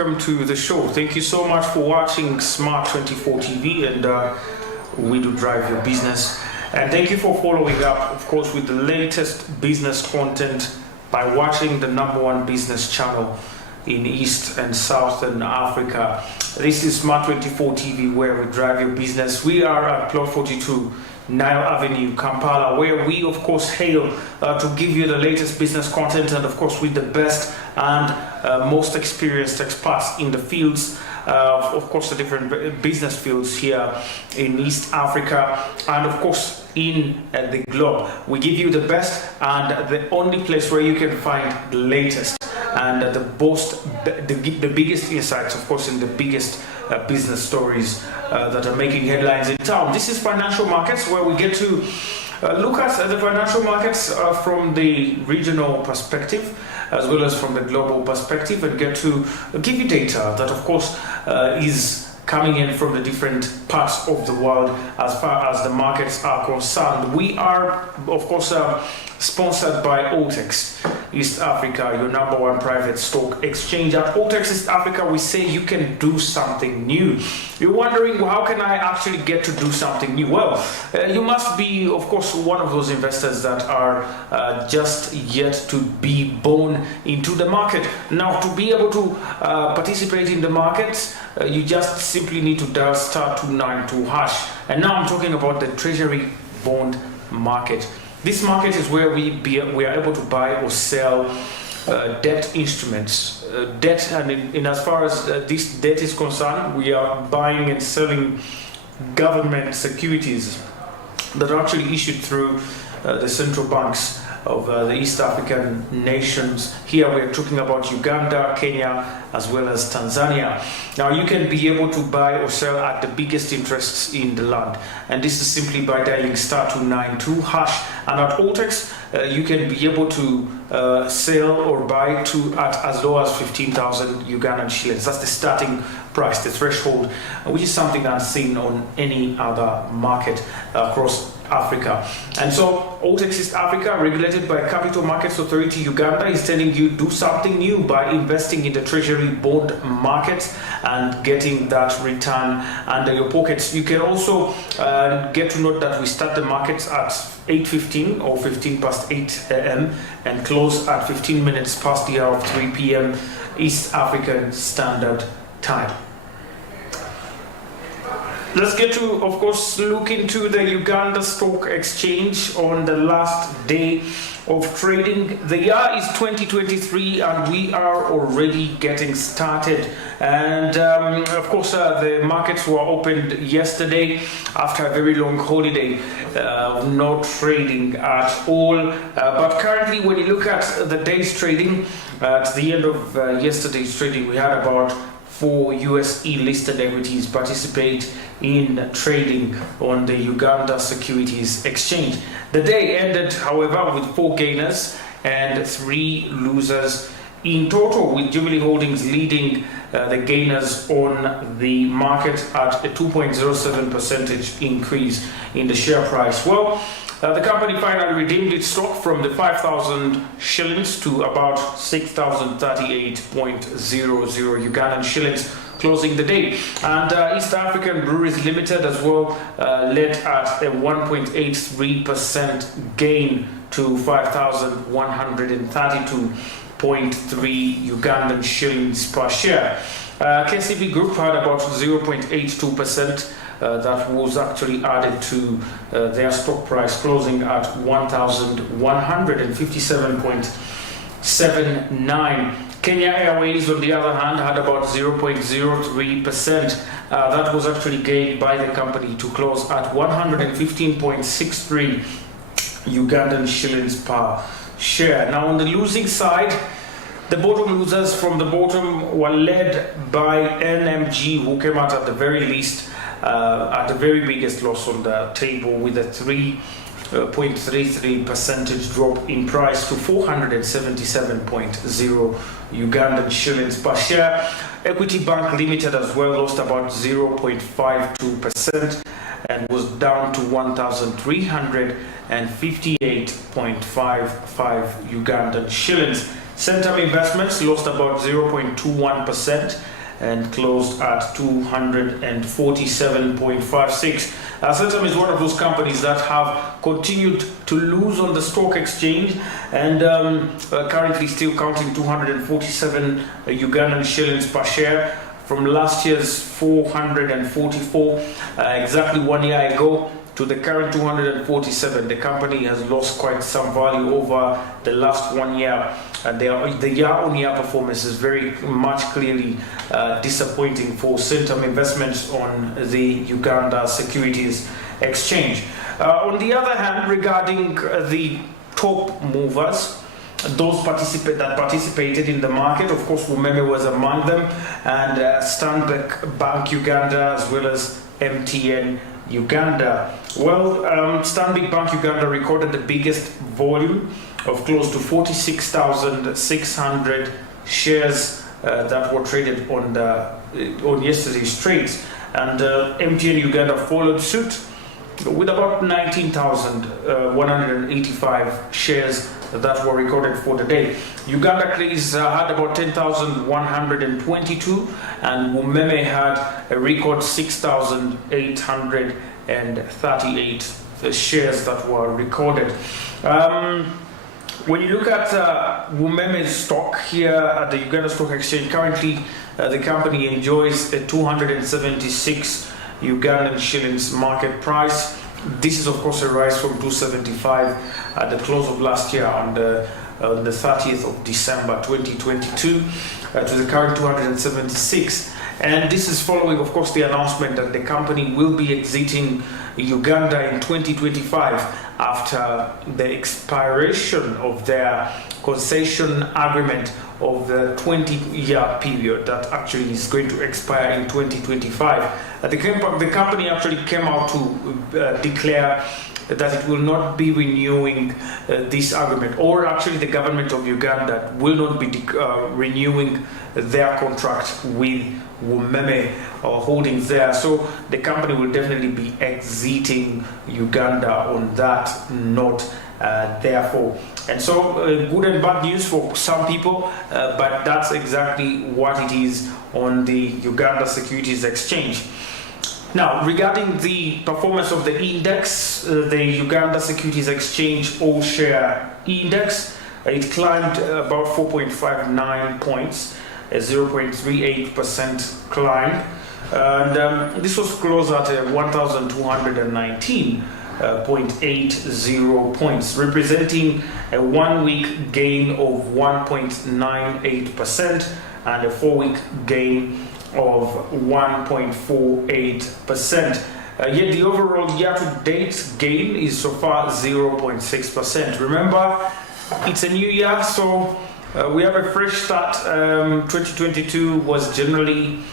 welcome to the show. Thank you so much for watching Smart 24 TV, and we do drive your business. And thank you for following up, of course, with the latest business content by watching the #1 business channel in East and Southern Africa. This is Smart 24 TV, where we drive your business. We are at Plot 42, Nile Avenue, Kampala, where we, of course, hail to give you the latest business content, and, of course, with the best and most experienced experts in the fields, of course, the different business fields here in East Africa, and, of course, in the globe. We give you the best and the only place where you can find the latest and the biggest insights, of course, in the biggest business stories that are making headlines in town. This is Financial Markets, where we get to look at the financial markets from the regional perspective as well as from the global perspective, and get to give you data that, of course, is coming in from the different parts of the world as far as the markets are concerned. We are, of course, sponsored by Altex East Africa, your #1 private stock exchange. At Altex East Africa, we say you can do something new. You're wondering, well, how can I actually get to do something new? Well, you must be, of course, one of those investors that are just yet to be born into the market. Now, to be able to participate in the markets, you just simply need to dial *292#. And now I'm talking about the Treasury bond market. This market is where we are able to buy or sell debt instruments. Debt, and in as far as this debt is concerned, we are buying and selling government securities that are actually issued through the central banks of the East African nations. Here we're talking about Uganda, Kenya, as well as Tanzania. Now, you can be able to buy or sell at the biggest interests in the land, and this is simply by dialing *292#. And at Altex, you can be able to sell or buy at as low as 15,000 Ugandan shillings. That's the starting price, the threshold, which is something unseen on any other market across Africa. And so Altex East Africa, regulated by Capital Markets Authority Uganda, is telling you do something new by investing in the Treasury bond market and getting that return under your pockets. You can also get to note that we start the markets at 8:15 or 8:15 a.m. and close at 15 minutes past the hour of 3 p.m. East African Standard Time. Let's get to, of course, look into the Uganda Stock Exchange on the last day of trading. The year is 2023, and we are already getting started. And of course, the markets were opened yesterday after a very long holiday, no trading at all. But currently, when you look at the day's trading, at the end of yesterday's trading, we had about 4 USE listed equities participate in trading on the Uganda Securities Exchange. The day ended, however, with 4 gainers and 3 losers in total, with Jubilee Holdings leading the gainers on the market at a 2.07% increase in the share price. Well, the company finally redeemed its stock from the 5,000 shillings to about 6,038.00 Ugandan shillings, closing the day. And East African Breweries Limited as well led at a 1.83% gain to 5,132.3 Ugandan shillings per share. KCB Group had about 0.82%. That was actually added to their stock price, closing at 1,157.79. Kenya Airways, on the other hand, had about 0.03%. That was actually gained by the company to close at 115.63 Ugandan shillings per share. Now, on the losing side, the bottom losers from the bottom were led by NMG, who came out at the very least at the very biggest loss on the table, with a 3.33% drop in price to 477.0 Ugandan shillings per share. Equity Bank Limited as well lost about 0.52% and was down to 1,358.55 Ugandan shillings. Centum Investments lost about 0.21% and closed at 247.56. Centum is one of those companies that have continued to lose on the stock exchange and currently still counting 247 Ugandan shillings per share from last year's 444 exactly 1 year ago to the current 247. The company has lost quite some value over the last 1 year. The year-on-year performance is very much clearly disappointing for Centum Investments on the Uganda Securities Exchange. On the other hand, regarding the top movers, those that participated in the market, of course, Umeme was among them, and Stanbic Bank Uganda as well as MTN Uganda. Well, Stanbic Bank Uganda recorded the biggest volume of close to 46,600 shares that were traded on yesterday's trades, and MTN Uganda followed suit with about 19,185 shares that were recorded for the day. Uganda Clays had about 10,122, and Umeme had a record 6,838 shares that were recorded. When you look at Umeme's stock here at the Uganda Stock Exchange, currently the company enjoys a 276 Ugandan shillings market price. This is of course a rise from 275 at the close of last year on the 30th of December 2022 to the current 276. And this is following, of course, the announcement that the company will be exiting Uganda in 2025 after the expiration of their concession agreement of the 20-year period that actually is going to expire in 2025. The company actually came out to declare that it will not be renewing this agreement, or actually the government of Uganda will not be renewing their contract with Umeme holdings there. So the company will definitely be exiting Uganda on that note, therefore. And so good and bad news for some people, but that's exactly what it is on the Uganda Securities Exchange. Now, regarding the performance of the index, the Uganda Securities Exchange All Share Index, it climbed about 4.59 points, a 0.38% climb, and this was closed at 1,219.80 points, representing a 1-week gain of 1.98% and a 4-week gain of 1.48%. Yet the overall year-to-date gain is so far 0.6%. Remember, it's a new year, so we have a fresh start. 2022 was generally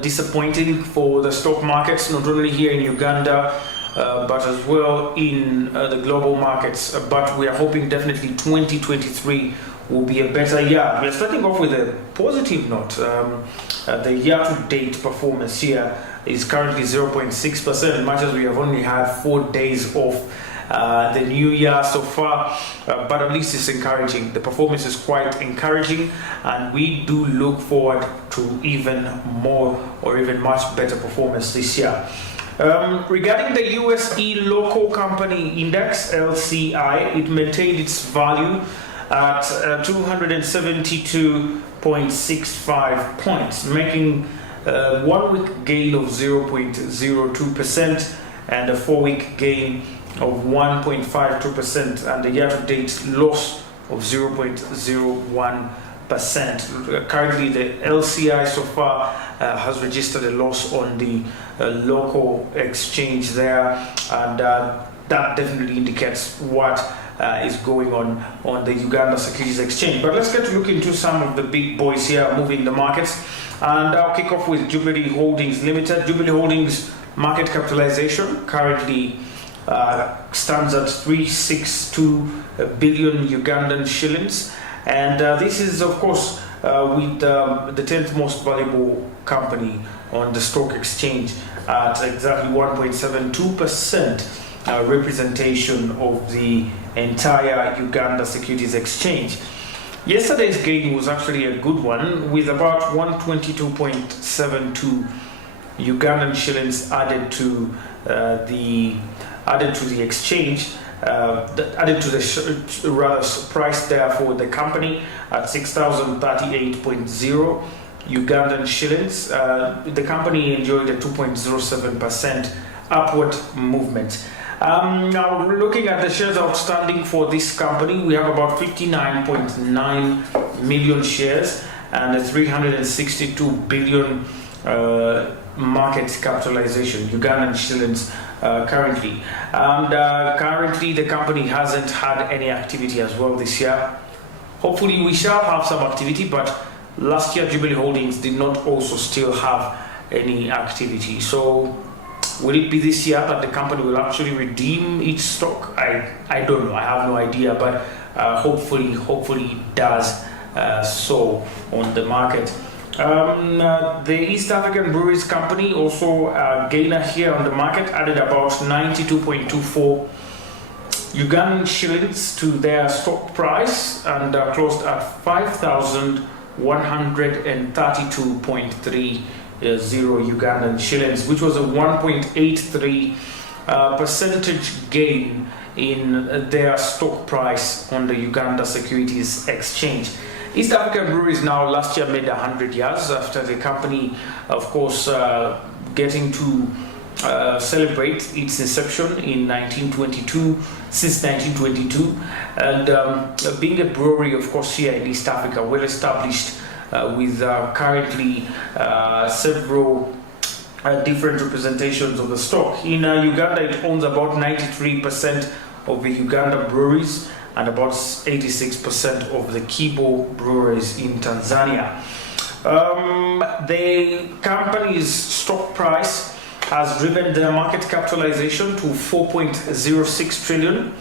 disappointing for the stock markets, not only here in Uganda, but as well in the global markets. But we are hoping definitely 2023 will be a better year. We are starting off with a positive note. The year-to-date performance here is currently 0.6%, much as we have only had 4 days off the new year so far, but at least it's encouraging. The performance is quite encouraging, and we do look forward to even more or even much better performance this year. Regarding the USE Local Company Index, LCI, it maintained its value at 272.65 points, making a 1-week gain of 0.02% and a 4-week gain of 1.52%, and a year-to-date loss of 0.01%. Currently, the LCI so far has registered a loss on the local exchange there, and that definitely indicates what is going on the Uganda Securities Exchange. But let's get to look into some of the big boys here moving the markets, and I'll kick off with Jubilee Holdings Limited. Jubilee Holdings market capitalization currently stands at 362 billion Ugandan shillings, and this is of course with the 10th most valuable company on the stock exchange at exactly 1.72% representation of the entire Uganda Securities Exchange. Yesterday's gain was actually a good one, with about 122.72 Ugandan shillings added to the exchange, added to the price there for the company at 6,038.0 Ugandan shillings. The company enjoyed a 2.07% upward movement. Now, looking at the shares outstanding for this company, we have about 59.9 million shares and a 362 billion market capitalization, Ugandan shillings currently. And currently, the company hasn't had any activity as well this year. Hopefully, we shall have some activity, but last year, Jubilee Holdings did not also still have any activity. So, will it be this year that the company will actually redeem its stock? I don't know. I have no idea, but hopefully it does so on the market. The East African Breweries Company, also a gainer here on the market, added about 92.24 Ugandan shillings to their stock price and closed at 5,132.30 Ugandan shillings, which was a 1.83 percentage gain in their stock price on the Uganda Securities Exchange. East African Breweries now last year made 100 years after the company, of course, getting to celebrate its inception in 1922, since 1922, and being a brewery, of course, here in East Africa, well established with currently several different representations of the stock. In Uganda, it owns about 93% of the Uganda breweries and about 86% of the Kibo breweries in Tanzania. The company's stock price has driven their market capitalization to 4.06 trillion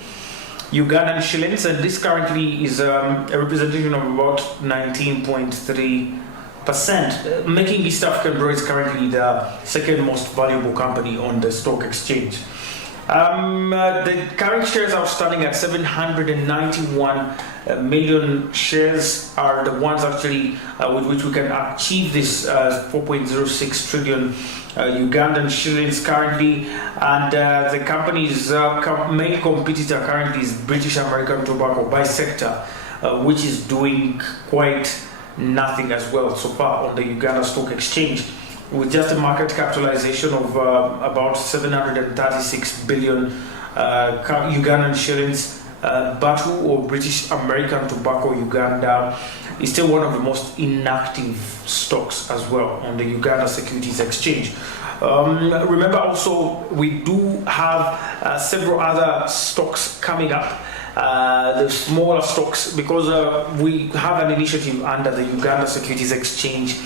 Ugandan shillings, and this currently is a representation of about 19.3%, making East African Breweries currently the second most valuable company on the stock exchange. The current shares outstanding at 791 million shares are the ones actually with which we can achieve this 4.06 trillion Ugandan shillings currently, and the company's main competitor currently is British American Tobacco by sector, which is doing quite nothing as well so far on the Uganda Stock Exchange, with just a market capitalization of about 736 billion Ugandan shillings. Batu, or British American Tobacco Uganda, is still one of the most inactive stocks as well on the Uganda Securities Exchange. Remember also, we do have several other stocks coming up, the smaller stocks, because we have an initiative under the Uganda Securities Exchange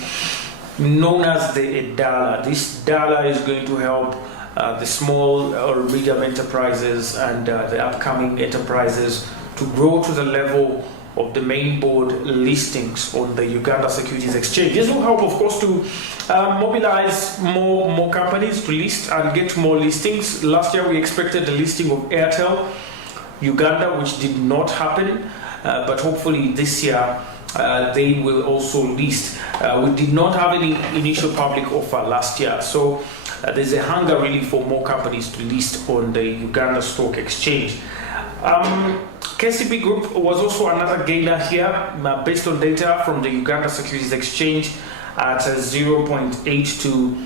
known as the EDALA. This DALA is going to help the small or medium enterprises and the upcoming enterprises to grow to the level of the main board listings on the Uganda Securities Exchange. This will help, of course, to mobilize more companies to list and get more listings. Last year we expected the listing of Airtel Uganda, which did not happen, but hopefully this year they will also list. We did not have any initial public offer last year, so there's a hunger really for more companies to list on the Uganda Stock Exchange. KCB Group was also another gainer here, based on data from the Uganda Securities Exchange, at a 0.82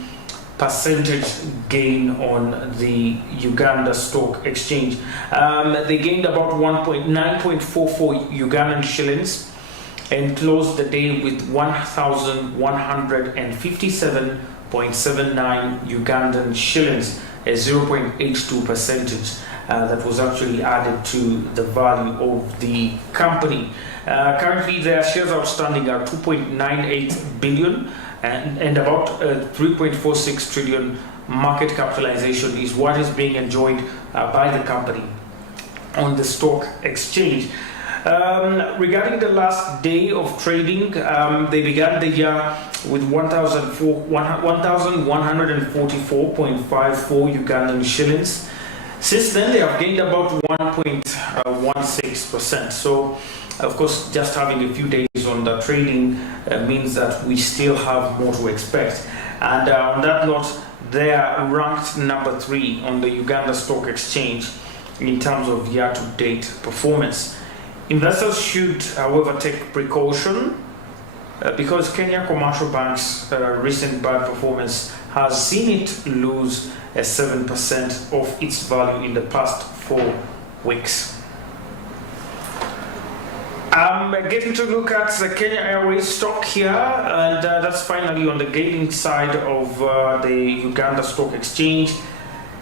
percentage gain on the Uganda Stock Exchange. They gained about 9.44 Ugandan shillings and closed the day with 1,157.79 Ugandan shillings, a 0.82 percentage that was actually added to the value of the company. Currently, their shares outstanding are 2.98 billion and about 3.46 trillion market capitalization is what is being enjoyed by the company on the stock exchange. Regarding the last day of trading, they began the year with 1,144.54 Ugandan shillings. Since then, they have gained about 1.16%. So, of course, just having a few days on the trading means that we still have more to expect. And on that note, they are ranked number 3 on the Uganda Stock Exchange in terms of year-to-date performance. Investors should, however, take precaution because Kenya Commercial Bank's recent bad performance has seen it lose 7% of its value in the past 4 weeks. I'm getting to look at the Kenya Airways stock here, and that's finally on the gaining side of the Uganda Stock Exchange.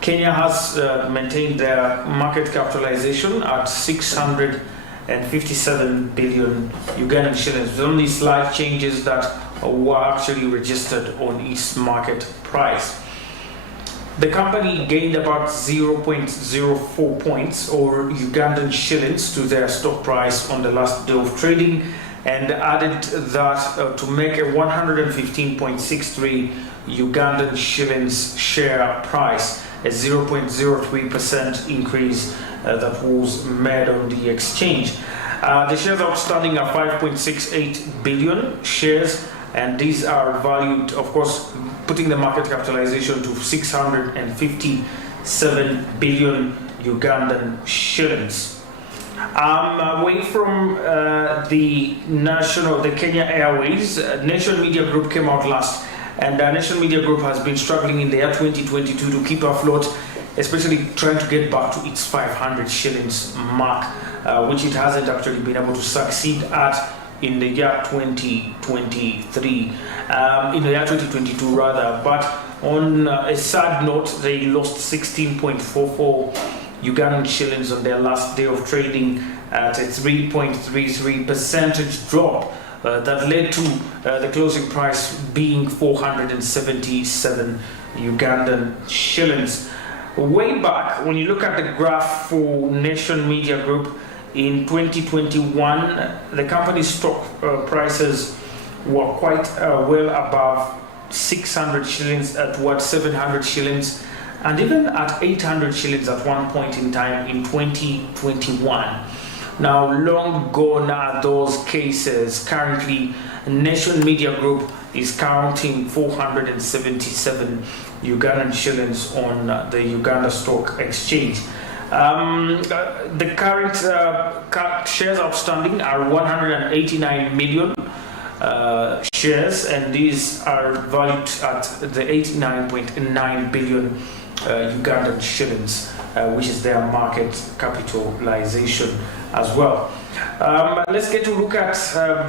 Kenya has maintained their market capitalization at 657 billion Ugandan shillings, with only slight changes that were actually registered on its market price. The company gained about 0.04 points or Ugandan shillings to their stock price on the last day of trading, and added that to make a 115.63 Ugandan shillings share price, a 0.03% increase that was made on the exchange. The shares outstanding are 5.68 billion shares, and these are valued, of course, putting the market capitalization to 657 billion Ugandan shillings. Away from the Kenya Airways, Nation Media Group came out last, and Nation Media Group has been struggling in the year 2022 to keep afloat, especially trying to get back to its 500 shillings mark, which it hasn't actually been able to succeed at in the year 2023, in the year 2022 rather. But on a sad note, they lost 16.44 Ugandan shillings on their last day of trading at a 3.33% drop. That led to the closing price being 477 Ugandan shillings. Way back, when you look at the graph for Nation Media Group, in 2021, the company's stock prices were quite well above 600 shillings, at what 700 shillings, and even at 800 shillings at one point in time in 2021. Now, long gone are those cases. Currently, Nation Media Group is counting 477 Ugandan shillings on the Uganda Stock Exchange. The current shares outstanding are 189 million shares, and these are valued at the 89.9 billion Ugandan shillings, which is their market capitalization as well. Let's get to look at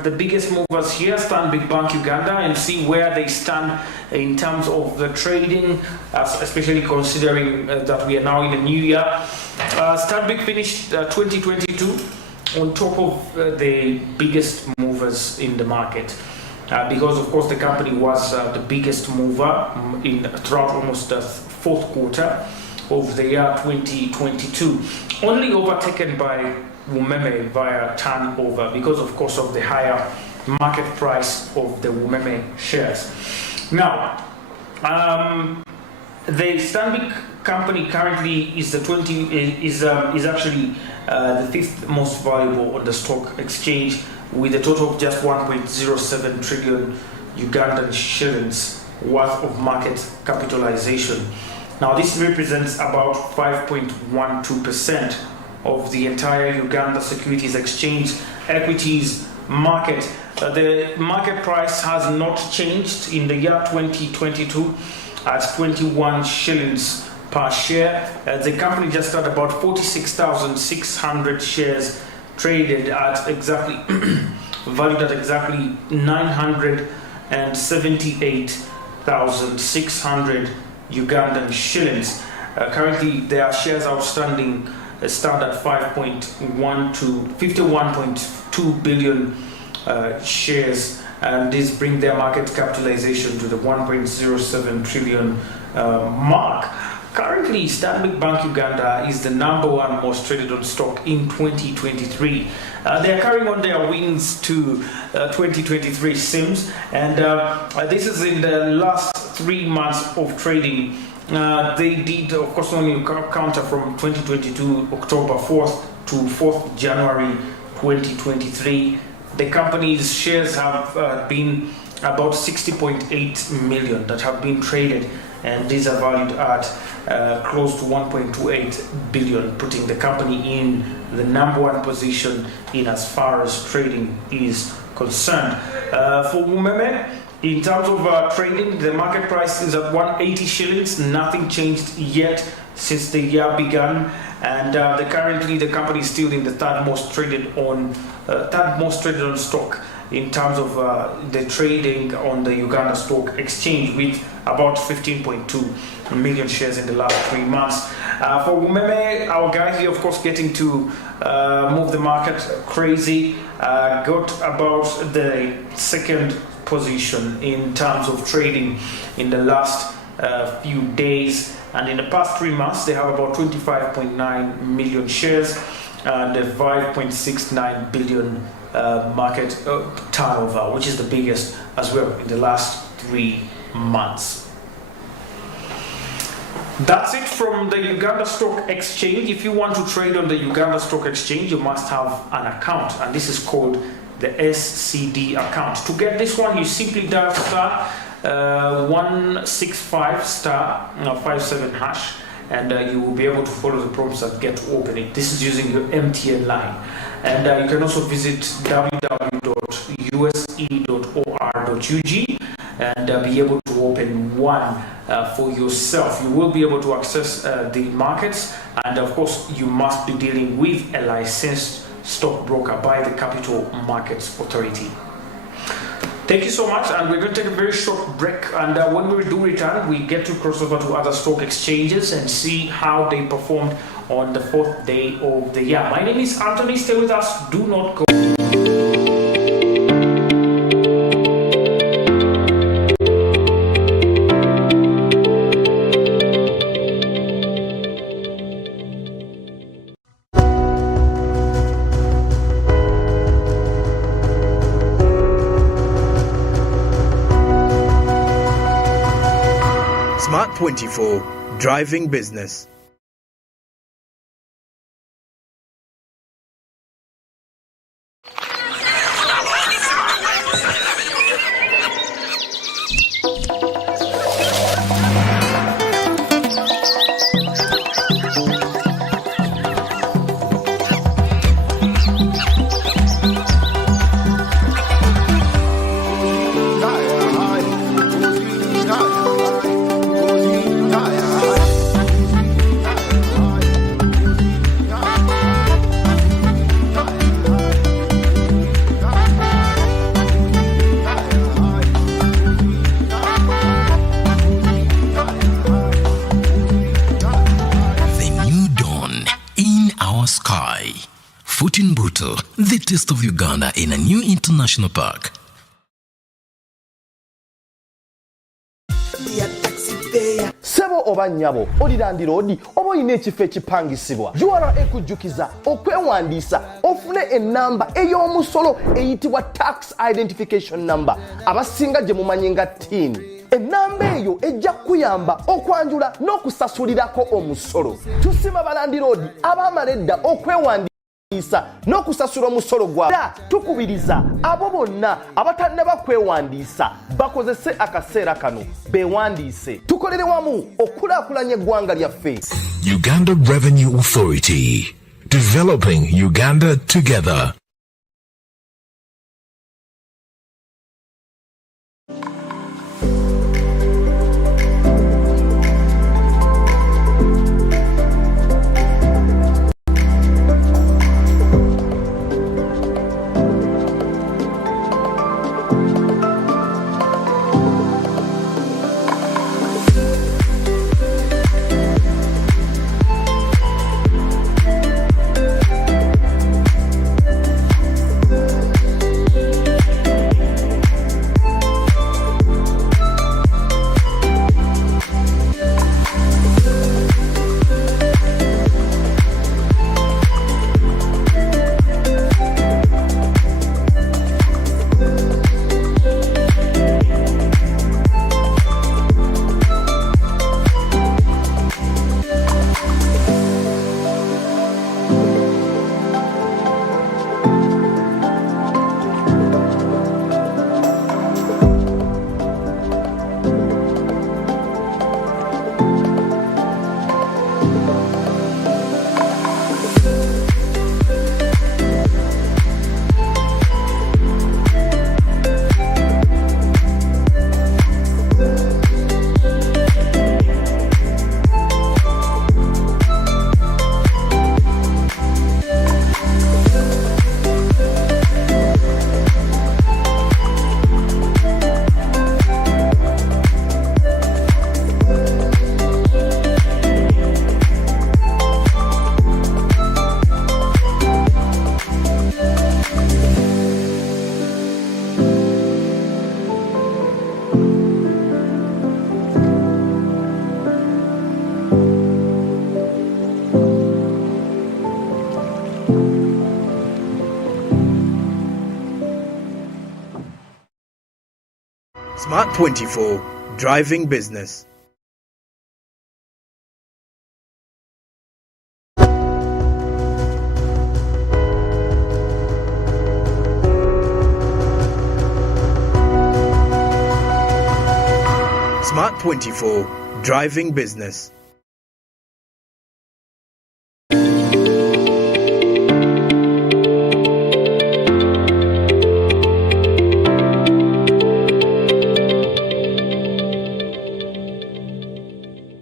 the biggest movers here, Stanbic Bank Uganda, and see where they stand in terms of the trading, especially considering that we are now in the new year. Stanbic finished 2022 on top of the biggest movers in the market, because of course the company was the biggest mover throughout almost the fourth quarter of the year 2022, only overtaken by Umeme via turnover, because of course of the higher market price of the Umeme shares. Now, the Stanbic company currently is actually the 5th most valuable on the stock exchange, with a total of just 1.07 trillion Ugandan shillings worth of market capitalization. Now, this represents about 5.12% of the entire Uganda Securities Exchange equities market. The market price has not changed in the year 2022 at 21 shillings per share. The company just had about 46,600 shares traded at exactly valued at exactly 978,600 Ugandan shillings. Currently, their shares outstanding stand at 51.2 billion shares, and this brings their market capitalization to the 1.07 trillion mark. Currently, Stanbic Bank Uganda is the #1 most traded on stock in 2023. They are carrying on their wins to 2023 sims, and this is in the last 3 months of trading. They did, of course, when you counter from 2022 October 4th to 4th January 2023, the company's shares have been about 60.8 million that have been traded, and these are valued at close to 1.28 billion, putting the company in the #1 position in as far as trading is concerned. For Umeme, in terms of trading, the market price is at 180 shillings. Nothing changed yet since the year began, and currently the company is still in the third most traded on stock in terms of the trading on the Uganda Stock Exchange, with about 15.2 million shares in the last 3 months. For Umeme, our guy here, of course, getting to move the market crazy, got about the second position in terms of trading in the last few days, and in the past 3 months they have about 25.9 million shares and a 5.69 billion market turnover, which is the biggest as well in the last 3 months. That's it from the Uganda Stock Exchange. If you want to trade on the Uganda Stock Exchange, you must have an account, and this is called the SCD account. To get this one, you simply dial star 165 star 57 hash, and you will be able to follow the prompts that get to open it. This is using your MTN line, and you can also visit www.use.or.ug and be able to open one for yourself. You will be able to access the markets, and of course you must be dealing with a licensed stockbroker by the Capital Markets Authority. Thank you so much, and we're going to take a very short break, and when we do return, we get to cross over to other stock exchanges and see how they performed on the 4th day of the year. My name is Anthony. Stay with us. Do not go. Smart 24, driving business. The taste of Uganda in a new international park. Sebo oba nnyabo olilandira odi oba olina ekifo ekipangisibwa URA ekujjukiza okwewandiisa ofune ennamba ey'omusolo eyitibwa tax identification number abasinga gye mumanyi nga TIN. Ennamba eyo ejja kuyamba okwanjula n'okusasulirako omusolo. Tusima balandira odi abaamala edda okwewandiisa n'okusasula omusolo gwabwe. Tukubiriza abo bonna abatannaba kwewandiisa bakozese akaseera kano beewandiise. Tukolere wamu okulaakulanya eggwanga lyaffe. Uganda Revenue Authority, developing Uganda together. Smart 24, driving business. Smart 24, driving business.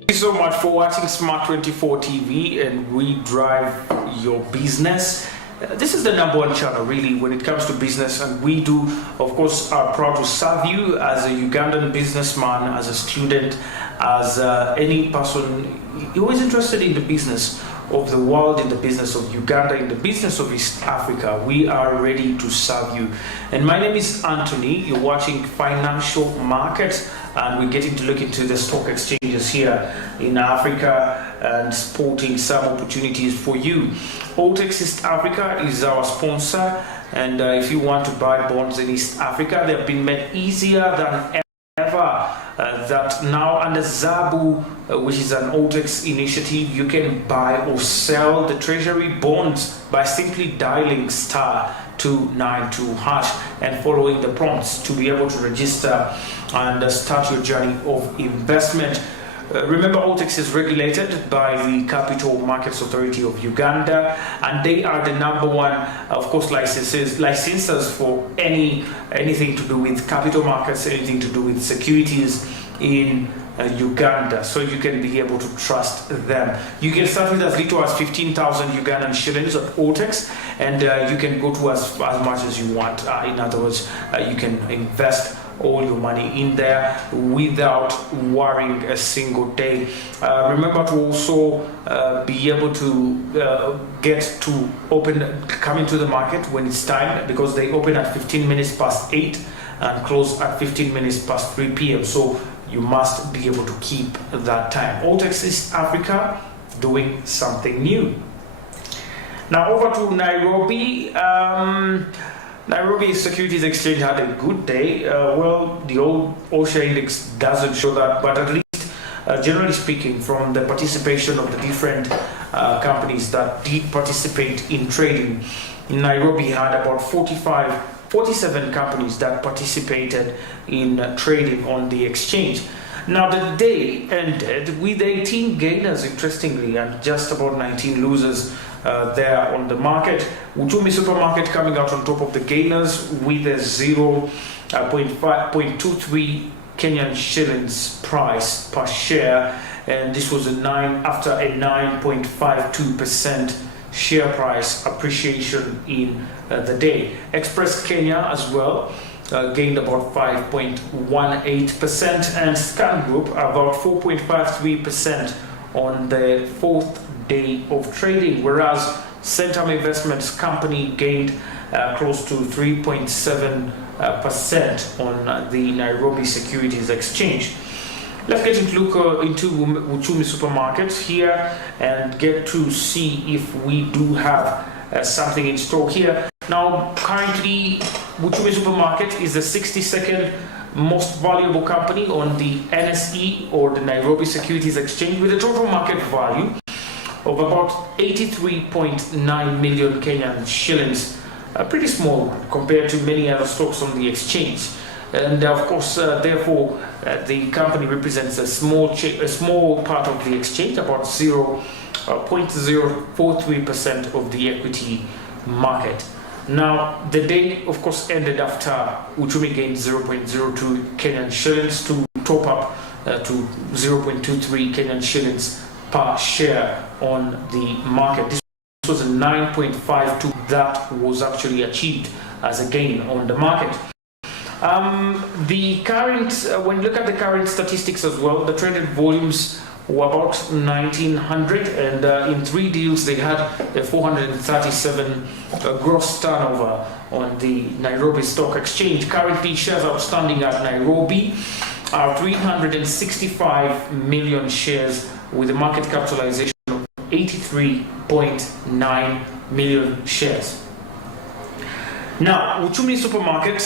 Thank you so much for watching Smart 24 TV, and we drive your business. This is the #1 channel really when it comes to business, and we do, of course, are proud to serve you as a Ugandan businessman, as a student, as any person who is interested in the business of the world, in the business of Uganda, in the business of East Africa. We are ready to serve you. And my name is Anthony. You're watching Financial Markets, and we're getting to look into the stock exchanges here in Africa and sporting some opportunities for you. Altex East Africa is our sponsor, and if you want to buy bonds in East Africa, they've been made easier than ever. That now under Zabu, which is an Altex initiative, you can buy or sell the treasury bonds by simply dialing *292# and following the prompts to be able to register and start your journey of investment. Remember, Altex is regulated by the Capital Markets Authority of Uganda, and they are the #1, of course, licensors for anything to do with capital markets, anything to do with securities in Uganda. So you can be able to trust them. You can start with as little as 15,000 Ugandan shillings at Altex, and you can go to as much as you want. In other words, you can invest all your money in there without worrying a single day. Remember to also be able to come into the market when it's time, because they open at 15 minutes past 8 and close at 15 minutes past 3 p.m. So you must be able to keep that time. Altex East Africa, doing something new. Now over to Nairobi. Nairobi Securities Exchange had a good day. Well, the old OSHA index doesn't show that, but at least generally speaking, from the participation of the different companies that did participate in trading, Nairobi had about 47 companies that participated in trading on the exchange. Now the day ended with 18 gainers, interestingly, and just about 19 losers there on the market. Uchumi Supermarket coming out on top of the gainers with a 0.23 Kenyan shillings price per share, and this was after a 9.52% share price appreciation in the day. Express Kenya as well gained about 5.18%, and Scan Group about 4.53% on the fourth day of trading, whereas Centum Investments Company gained close to 3.7% on the Nairobi Securities Exchange. Let's get into look into Uchumi Supermarket here and get to see if we do have something in store here. Now, currently, Uchumi Supermarket is the 62nd most valuable company on the NSE, or the Nairobi Securities Exchange, with a total market value of about 83.9 million Kenyan shillings. Pretty small compared to many other stocks on the exchange. And of course, therefore, the company represents a small part of the exchange, about 0.043% of the equity market. Now, the day, of course, ended after Uchumi gained 0.02 Kenyan shillings to top up to 0.23 Kenyan shillings per share on the market. This was a 9.52 that was actually achieved as a gain on the market. The current, when you look at the current statistics as well, the traded volumes were about 1,900, and in 3 deals they had a 437 gross turnover on the Nairobi Stock Exchange. Currently, shares outstanding at Nairobi are 365 million shares with a market capitalization of 83.9 million shares. Now, Uchumi Supermarket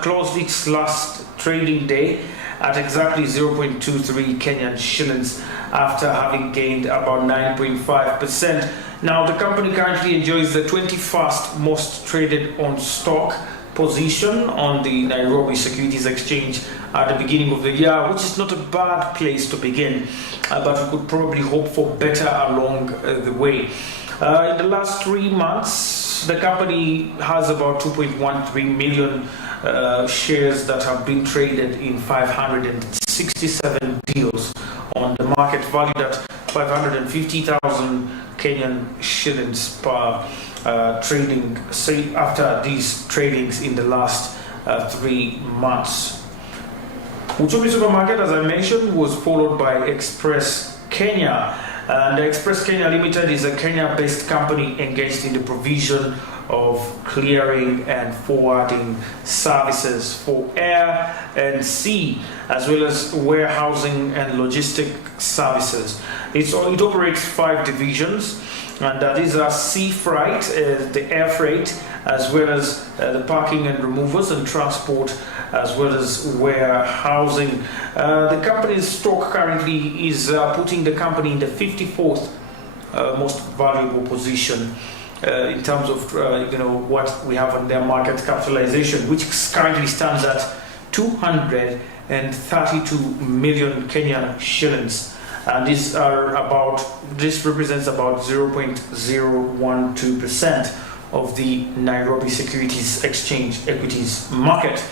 closed its last trading day at exactly 0.23 Kenyan shillings after having gained about 9.5%. Now, the company currently enjoys the 21st most traded on stock position on the Nairobi Securities Exchange at the beginning of the year, which is not a bad place to begin, but we could probably hope for better along the way. In the last 3 months, the company has about 2.13 million shares that have been traded in 567 deals on the market, valued at 550,000 Kenyan shillings per trading, say, after these tradings in the last 3 months. Uchumi Supermarket, as I mentioned, was followed by Express Kenya. And Express Kenya Limited is a Kenya-based company engaged in the provision of clearing and forwarding services for air and sea, as well as warehousing and logistic services. It operates 5 divisions, and these are sea freight, the air freight, as well as the parking and removals and transport, as well as warehousing. The company's stock currently is putting the company in the 54th most valuable position in terms of what we have on their market capitalization, which currently stands at 232 million Kenyan shillings. And this represents about 0.012% of the Nairobi Securities Exchange equities market.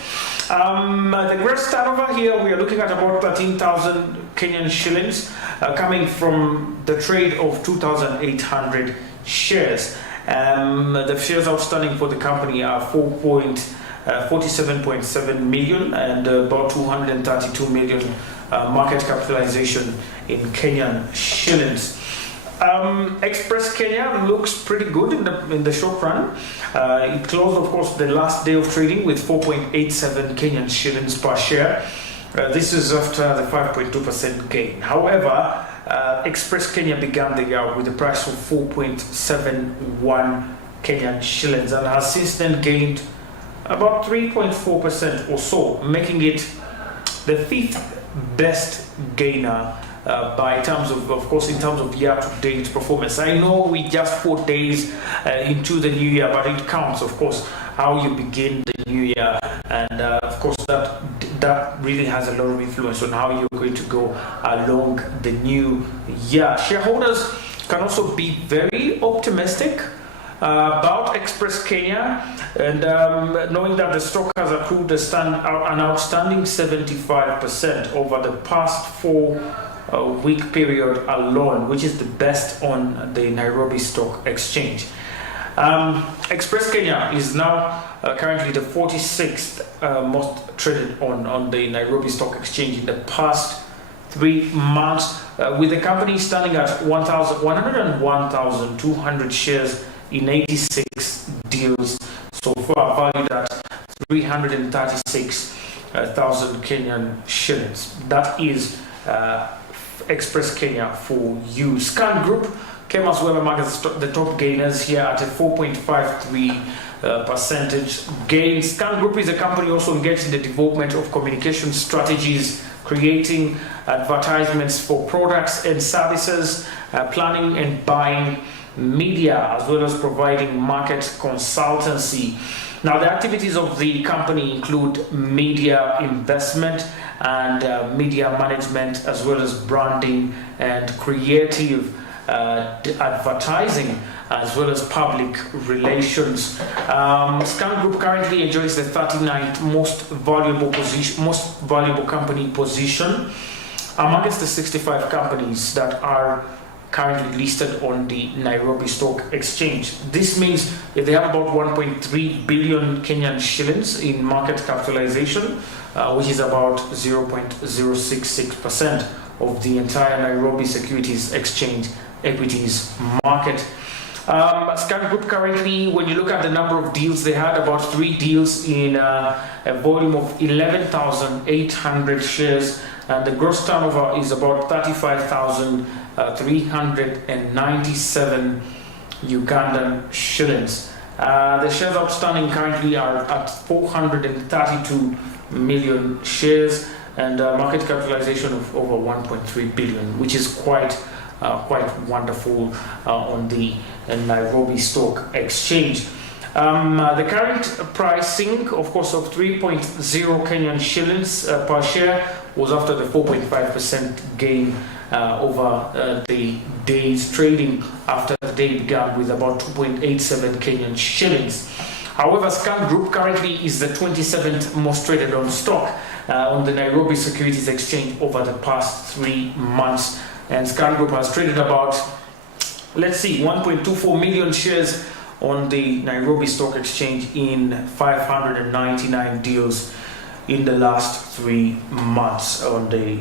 The gross turnover here, we are looking at about 13,000 Kenyan shillings coming from the trade of 2,800 shares. The shares outstanding for the company are 47.7 million and about 232 million market capitalization in Kenyan shillings. Express Kenya looks pretty good in the short run. It closed, of course, the last day of trading with 4.87 Kenyan shillings per share. This is after the 5.2% gain. However, Express Kenya began the year with a price of 4.71 Kenyan shillings and has since then gained about 3.4% or so, making it the 5th best gainer in terms of year-to-date performance. I know we just 4 days into the new year, but it counts, of course, how you begin the new year, and of course that really has a lot of influence on how you're going to go along the new year. Shareholders can also be very optimistic about Express Kenya, and knowing that the stock has accrued an outstanding 75% over the past 4-week period alone, which is the best on the Nairobi Stock Exchange. Express Kenya is now currently the 46th most traded on the Nairobi Stock Exchange in the past 3 months, with the company standing at 101,200 shares in 86 deals so far, valued at 336,000 Kenyan shillings. That is Express Kenya for you. Scan Group came as well among the top gainers here at a 4.53 percentage gain. Scan Group is a company also engaged in the development of communication strategies, creating advertisements for products and services, planning and buying media, as well as providing market consultancy. Now, the activities of the company include media investment and media management, as well as branding and creative advertising, as well as public relations. Scan Group currently enjoys the 39th most valuable company position amongst the 65 companies that are currently listed on the Nairobi Stock Exchange. This means if they have about 1.3 billion Kenyan shillings in market capitalization, which is about 0.066% of the entire Nairobi Securities Exchange equities market. Scan Group currently, when you look at the number of deals, they had about 3 deals in a volume of 11,800 shares, and the gross turnover is about 35,397 Ugandan shillings. The shares outstanding currently are at 432 million shares, and market capitalization of over 1.3 billion, which is quite wonderful on the Nairobi Stock Exchange. The current pricing, of course, of 3.0 Kenyan shillings per share was after the 4.5% gain over the day's trading after the day began with about 2.87 Kenyan shillings. However, Scan Group currently is the 27th most traded on stock on the Nairobi Securities Exchange over the past 3 months. And Scan Group has traded about, 1.24 million shares on the Nairobi Stock Exchange in 599 deals in the last 3 months on the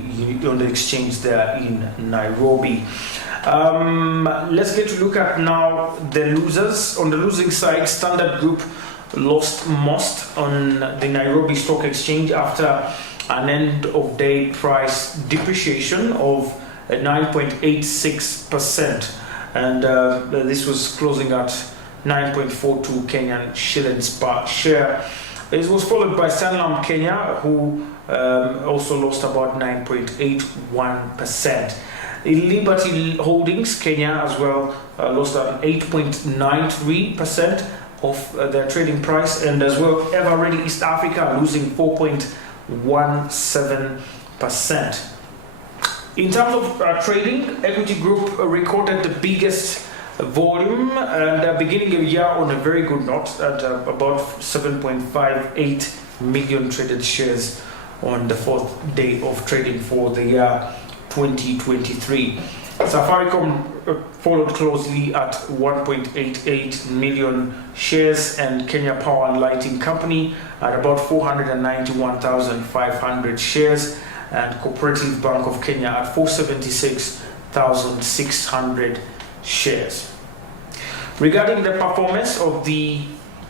exchange there in Nairobi. Let's get to look at now the losers. On the losing side, Standard Group lost most on the Nairobi Stock Exchange after an end of day price depreciation of 9.86%, and this was closing at 9.42 Kenyan shillings per share. It was followed by Sanlam Kenya, who also lost about 9.81%. Liberty Holdings Kenya as well lost at 8.93% of their trading price, and as well Everready East Africa losing 4.17%. In terms of trading, Equity Group recorded the biggest volume and beginning of year on a very good note at about 7.58 million traded shares on the 4th day of trading for the year 2023. Safaricom followed closely at 1.88 million shares, and Kenya Power and Lighting Company at about 491,500 shares, and Cooperative Bank of Kenya at 476,600 shares. Regarding the performance of the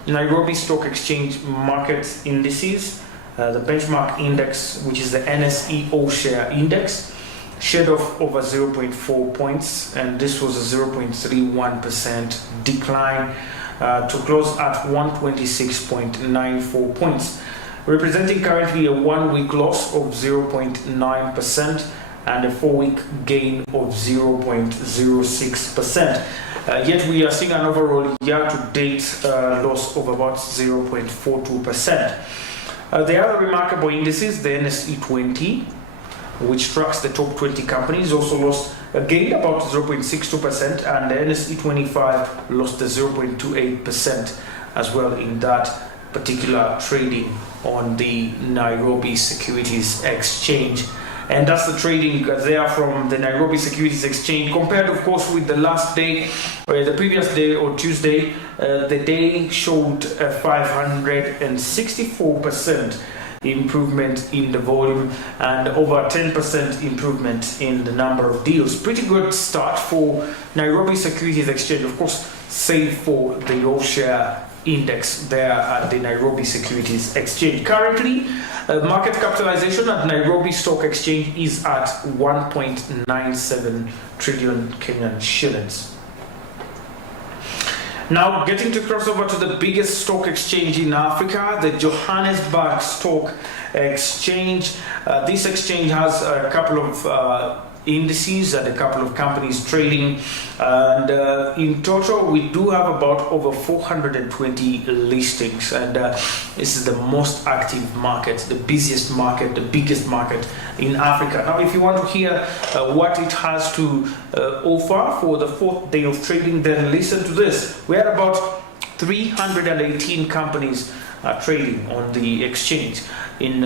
Nairobi Stock Exchange market indices, the benchmark index, which is the NSE share index, shed off over 0.4 points, and this was a 0.31% decline to close at 126.94 points, representing currently a 1-week loss of 0.9% and a 4-week gain of 0.06%. Yet we are seeing an overall year-to-date loss of about 0.42%. The other remarkable indices, the NSE 20, which tracks the top 20 companies, also lost a gain about 0.62%, and the NSE 25 lost the 0.28% as well in that particular trading on the Nairobi Securities Exchange. And that's the trading there from the Nairobi Securities Exchange, compared of course with the last day, or the previous day, or Tuesday. The day showed a 564% improvement in the volume and over 10% improvement in the number of deals. Pretty good start for Nairobi Securities Exchange, of course, save for the all-share index there at the Nairobi Securities Exchange. Currently, market capitalization at Nairobi Stock Exchange is at 1.97 trillion Kenyan shillings. Now, getting to cross over to the biggest stock exchange in Africa, the Johannesburg Stock Exchange. This exchange has a couple of indices and a couple of companies trading, and in total we do have about over 420 listings, and this is the most active market, the busiest market, the biggest market in Africa. Now, if you want to hear what it has to offer for the 4th day of trading, then listen to this. We had about 318 companies trading on the exchange in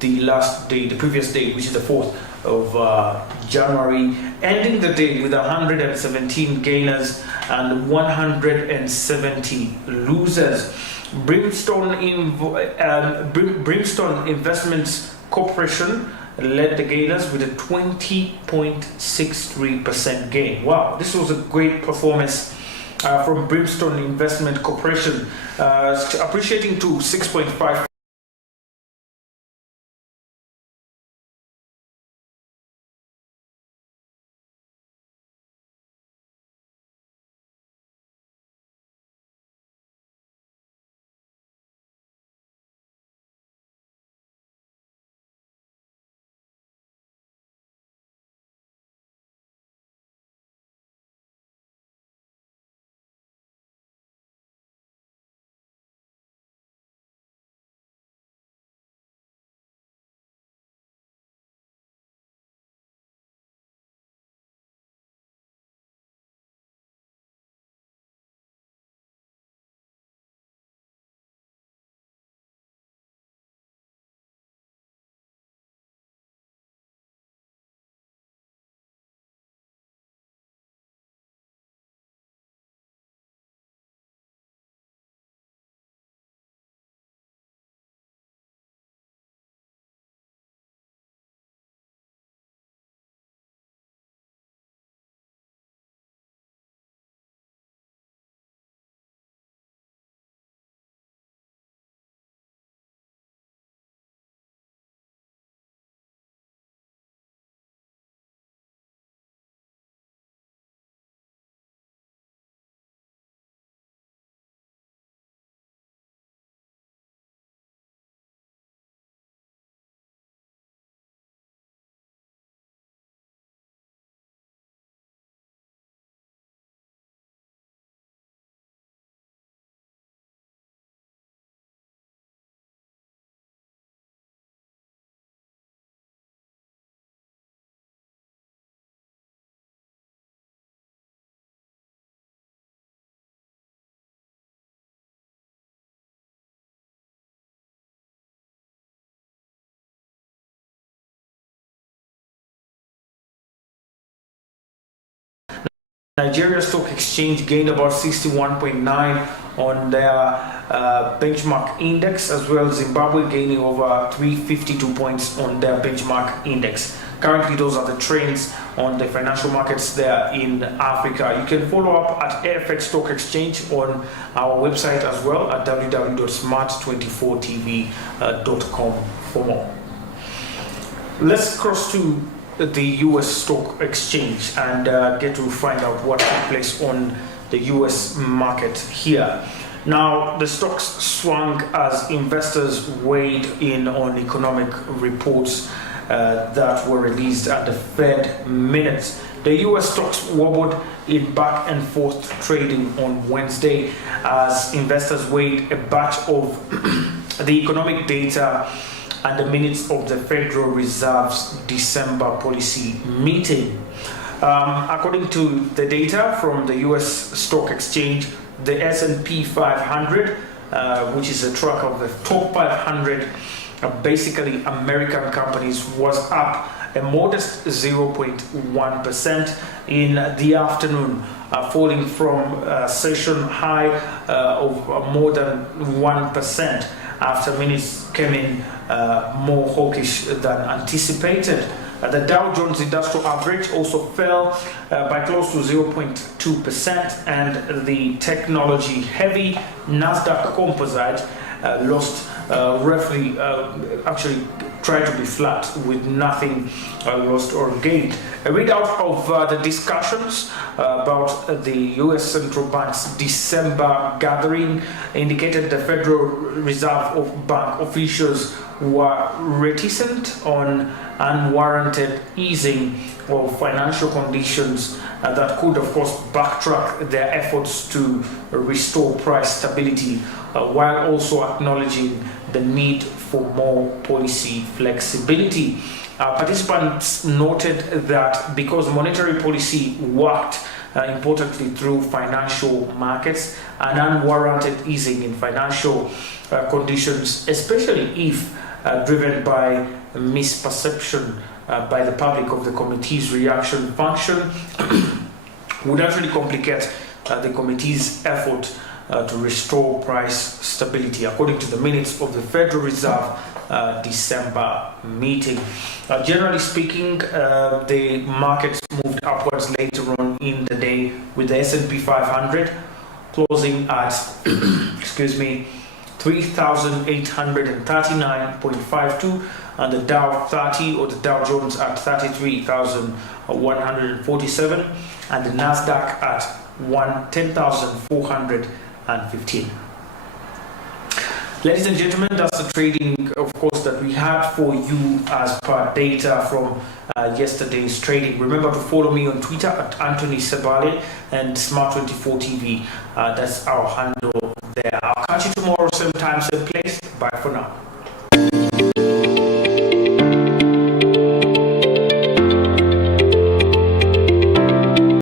the last day, the previous day, which is the 4th of January, ending the day with 117 gainers and 170 losers. Brimstone Investments Corporation led the gainers with a 20.63% gain. Wow, this was a great performance from Brimstone Investment Corporation, appreciating to 6.5 Nigeria Stock Exchange gained about 61.9 on their benchmark index, as well as Zimbabwe gaining over 352 points on their benchmark index. Currently, those are the trends on the financial markets there in Africa. You can follow up at FX Stock Exchange on our website as well at www.smart24tv.com for more. Let's cross to the US Stock Exchange and get to find out what took place on the US market here. Now, the stocks swung as investors weighed in on economic reports that were released at the Fed minutes. The US stocks wobbled in back and forth trading on Wednesday as investors weighed a batch of the economic data and the minutes of the Federal Reserve's December policy meeting. According to the data from the US Stock Exchange, the S&P 500, which is a track of the top 500, basically American companies, was up a modest 0.1% in the afternoon, falling from a session high of more than 1% after minutes came in more hawkish than anticipated. The Dow Jones Industrial Average also fell by close to 0.2%, and the technology-heavy Nasdaq Composite lost roughly, actually tried to be flat with nothing lost or gained. A readout of the discussions about the US Central Bank's December gathering indicated the Federal Reserve of Bank officials were reticent on unwarranted easing of financial conditions that could, of course, backtrack their efforts to restore price stability, while also acknowledging the need for more policy flexibility. Participants noted that because monetary policy worked importantly through financial markets, an unwarranted easing in financial conditions, especially if driven by misperception by the public of the committee's reaction function, would actually complicate the committee's effort to restore price stability, according to the minutes of the Federal Reserve December meeting. Generally speaking, the markets moved upwards later on in the day, with the S&P 500 closing at 3,839.52, and the Dow 30 or the Dow Jones at 33,147, and the Nasdaq at 10,415. Ladies and gentlemen, that's the trading, of course, that we had for you as per data from yesterday's trading. Remember to follow me on Twitter at Anthony Sebale and Smart24TV. That's our handle there. I'll catch you tomorrow, same time, same place. Bye for now.